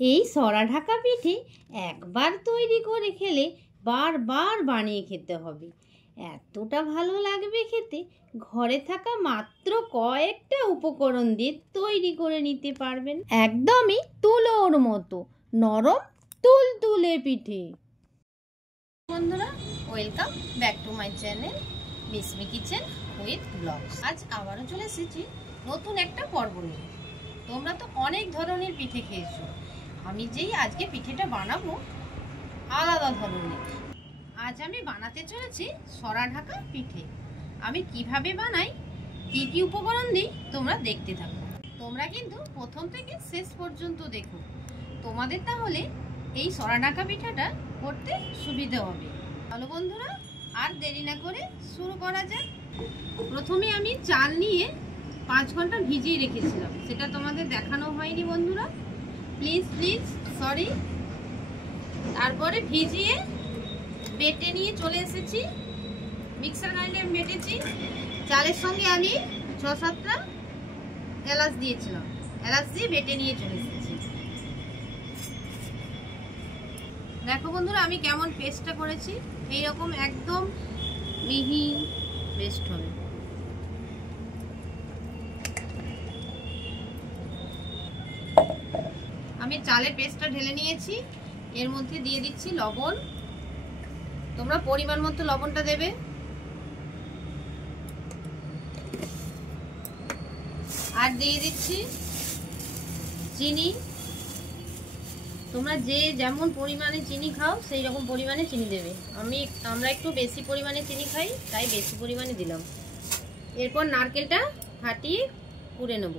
এই সরা ঢাকা পিঠে একবার তৈরি করে খেলে বারবার বানিয়ে খেতে হবে। এতটা ভালো লাগবে খেতে, ঘরে থাকা মাত্র কয়েকটা উপকরণ দিয়ে তৈরি করে নিতে পারবেন। একদমই তুলোর মতো নরম তুলতুলে পিঠে। বন্ধুরা, welcome back to my channel Mismi kitchen with blogs. আজ আবারও চলে এসেছি নতুন একটা পর্ব নিয়ে। তোমরা তো অনেক ধরনের পিঠে খেয়েছো, আমি যেই আজকে পিঠেটা বানাবো আলাদা ধরনের। আজ আমি বানাতে চলেছি সরা ঢাকা পিঠে। আমি কিভাবে বানাই, কি কি উপকরণ দিই, তোমরা দেখতে থাকো। তোমরা কিন্তু প্রথম থেকে শেষ পর্যন্ত দেখো, তোমাদের তাহলে এই সরা ঢাকা পিঠাটা করতে সুবিধা হবে। চলো বন্ধুরা, আর দেরি না করে শুরু করা যাক। প্রথমে আমি চাল নিয়ে 5 ঘন্টা ভিজিয়ে রেখেছিলাম, সেটা তোমাদের দেখানো হয়নি বন্ধুরা, প্লিজ সরি। তারপরে ভিজিয়ে বেটে নিয়ে চলে এসেছি, মিক্সার গ্রাইন্ডারে আমি বেটেছি। চালের সঙ্গে আমি 6-7টা এলাচ দিয়েছিলাম, এলাচ দিয়ে বেটে নিয়ে চলে এসেছি। দেখো বন্ধুরা আমি কেমন পেস্টটা করেছি, এইরকম একদম মিহি পেস্ট হবে। আমি চালের পেস্টটা ঢেলে নিয়েছি, এর মধ্যে দিয়ে দিচ্ছি লবণ। তোমরা পরিমাণ মতো লবণটা দেবে। আর দিয়ে দিচ্ছি চিনি। তোমরা যে যেমন পরিমাণে চিনি খাও সেই রকম পরিমাণে চিনি দেবে। আমরা একটু বেশি পরিমাণে চিনি খাই, তাই বেশি পরিমাণে দিলাম। এরপর নারকেলটা ফাটিয়ে কুড়ে নেব।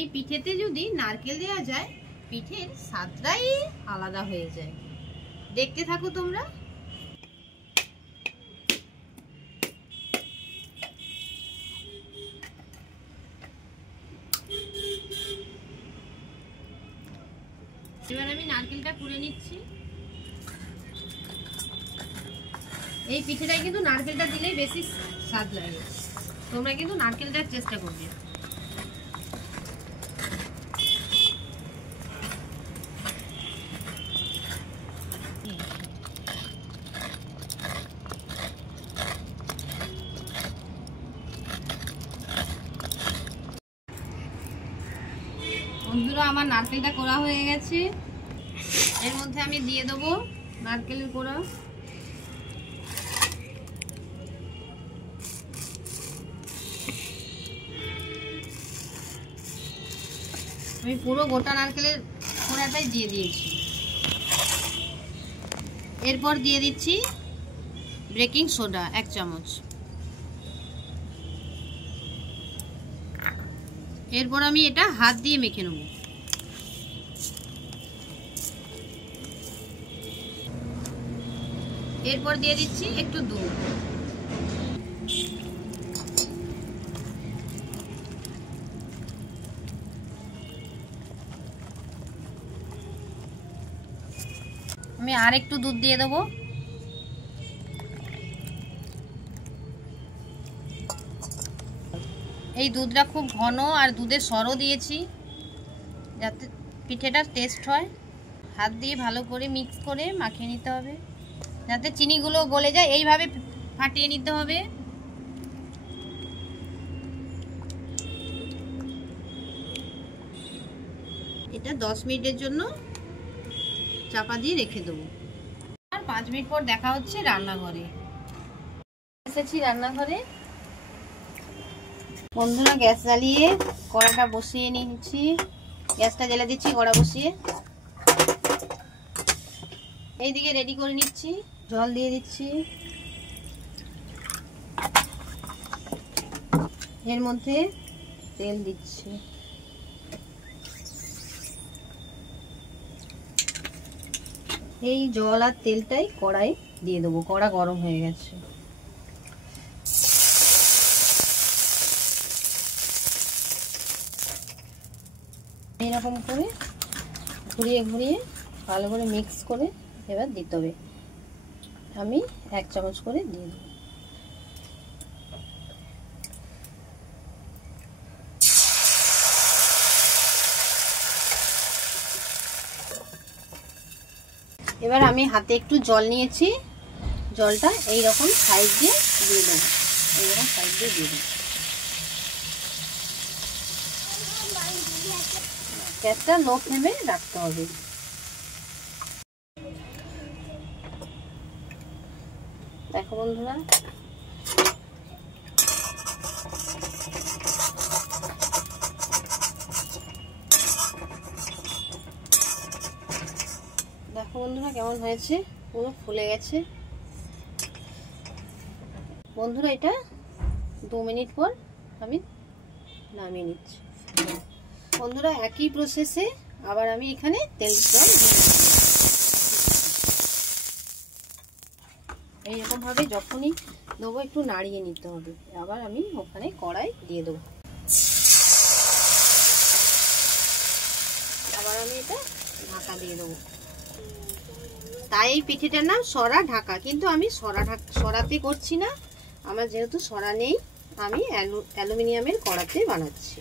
এই পিঠেতে যদি নারকেল দেওয়া যায়, পিঠের স্বাদটাই আলাদা হয়ে যায়। দেখতে থাকো তোমরা। এবার আমি নারকেলটা কুড়ে নিচ্ছি। এই পিঠেটাই কিন্তু নারকেলটা দিলেই বেশি স্বাদ লাগে, তোমরা কিন্তু নারকেল দেওয়ার চেষ্টা করবে। বন্ধুরা আমার নারকেলটা কোড়া হয়ে গেছে, এর মধ্যে আমি দিয়ে দেবো নারকেলের কোড়া। আমি পুরো গোটা নারকেলের কোড়াটাই দিয়ে দিয়েছি। এরপর দিয়ে দিচ্ছি বেকিং সোডা 1 চামচ। এরপর আমি এটা হাত দিয়ে মেখে নেব। এরপর দিয়ে দিচ্ছি একটু দুধ। আমি আর একটু দুধ দিয়ে দেবো। এই দুধটা খুব ঘন আর দুধের সরও দিয়েছি, যাতে পিঠেটার টেস্ট হয়। হাত দিয়ে ভালো করে মিক্স করে মাখিয়ে নিতে হবে, যাতে চিনিগুলো গলে যায়। এইভাবে ফাটিয়ে নিতে হবে। এটা 10 মিনিটের জন্য চাপা দিয়ে রেখে দেবো। আর 5 মিনিট পর দেখা হচ্ছে রান্নাঘরে। এসেছি রান্নাঘরে। বন্ধুরা গ্যাস জ্বালিয়ে কড়াটা বসিয়ে নিয়েছি, গ্যাসটা জ্বালিয়ে দিচ্ছি, কড়া বসিয়ে এইদিকে রেডি করে নিচ্ছি। জল দিয়ে দিচ্ছি, এর মধ্যে তেল দিচ্ছি। এই জল আর তেলটাই কড়াই দিয়ে দেবো। কড়া গরম হয়ে গেছে। এইরকম করে ঘুরিয়ে ঘুরিয়ে ভালো করে মিক্স করে এবার দিতে হবে। আমি 1 চামচ করে দিয়ে দেবো। এবার আমি হাতে একটু জল নিয়েছি, জলটা এইরকম সাইড দিয়ে দিয়ে দেবো, এইরকম সাইড দিয়ে দিয়ে দেবো। গ্যাসটা লো ফ্লেমে রাখতে হবে। দেখো বন্ধুরা, দেখো বন্ধুরা কেমন হয়েছে, পুরো ফুলে গেছে। বন্ধুরা এটা 2 মিনিট পর আমি নামিয়ে নিচ্ছি। বন্ধুরা একই প্রসেসে আবার আমি এখানে তেল জল দিয়ে এইরকম ভাবে যখনই দেবো একটু নাড়িয়ে নিতে হবে। আবার আমি ওখানে কড়াই দিয়ে দেবো, আবার আমি এটা ঢাকা দিয়ে দেবো। তাই এই পিঠেটার নাম সরা ঢাকা, কিন্তু আমি সরাতে করছি না, আমার যেহেতু সরা নেই আমি অ্যালুমিনিয়ামের কড়াতে বানাচ্ছি।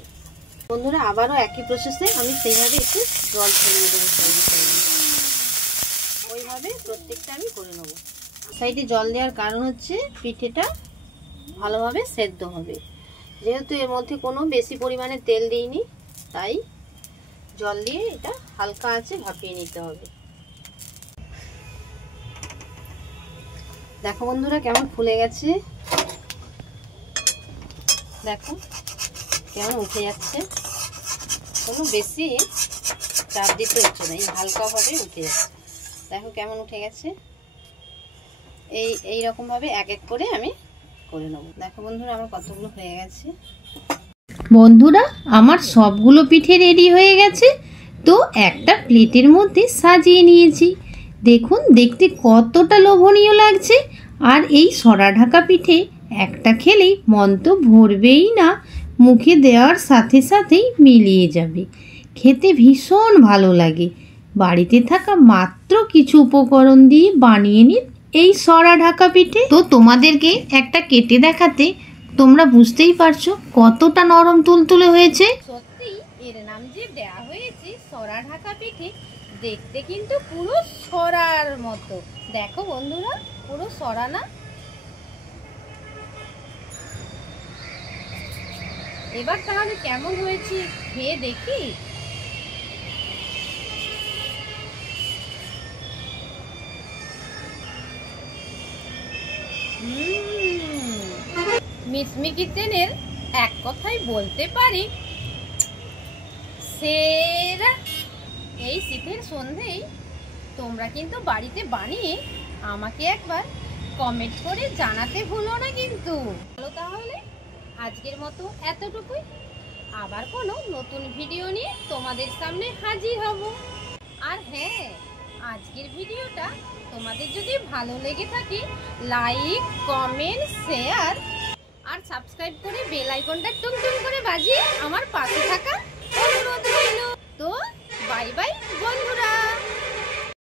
বন্ধুরা আবারও একই প্রসেসে আমি সেইভাবে একটু জল ছড়িয়ে দেবো সাইডে সাইডে, ওইভাবে প্রত্যেকটা আমি করে নেব। সাইডে জল দেওয়ার কারণ হচ্ছে পিঠেটা ভালোভাবে সেদ্ধ হবে, যেহেতু এর মধ্যে কোনো বেশি পরিমাণে তেল দিইনি, তাই জল দিয়ে এটা হালকা আঁচে ভাপিয়ে নিতে হবে। দেখো বন্ধুরা কেমন ফুলে গেছে, দেখো কেমন উঠে যাচ্ছে, কোনো বেশি চাপ দিতে হচ্ছে না, এই হালকাভাবে উঠে যাচ্ছে। দেখো কেমন উঠে গেছে। এই রকম ভাবে এক এক করে আমি করে নেব। দেখো বন্ধুরা আমার কতগুলো হয়ে গেছে। বন্ধুরা আমার সবগুলো পিঠে রেডি হয়ে গেছে, তো একটা প্লেটের মধ্যে সাজিয়ে নিয়েছি। দেখুন দেখতে কতটা লোভনীয় লাগছে। আর এই সরা ঢাকা পিঠে একটা খেলেই মন তো ভরবেই না, মুখে দেওয়ার সাথে সাথেই মিলিয়ে যাবে, খেতে ভীষণ ভালো লাগে। বাড়িতে থাকা মাত্র কিছু উপকরণ দিয়ে বানিয়ে নিন এই সরা ঢাকা পিঠে। তো তোমাদেরকে একটা কেটে দেখাতে তোমরা বুঝতেই পারছো কতটা নরম তুলতুলে হয়েছে। সত্যি এর নাম যে দেয়া হয়েছে সরা ঢাকা পিঠে, দেখতে কিন্তু পুরো সরার মতো। দেখো বন্ধুরা পুরো সরা না? এবার তাহলে কেমন হয়েছে খেয়ে দেখি। মিসমিকি তেলের এক কথাই বলতে পারি সেরা। এই শীতের সন্ধ্যেই তোমরা কিন্তু বাড়িতে বানিয়ে আমাকে একবার কমেন্ট করে জানাতে ভুলো না কিন্তু। চলো তাহলে আজকের মতো এতটুকুই, আবার কোনো নতুন ভিডিও নিয়ে তোমাদের সামনে হাজির হব। আর হ্যাঁ, আজকের ভিডিওটা তোমাদের যদি ভালো লেগে থাকে লাইক কমেন্ট শেয়ার আর সাবস্ক্রাইব করে বেল আইকনটা টুং করে বাজিয়ে আমার পাশে থাকা অনুরোধ রইল। তো বাই বাই বন্ধুরা।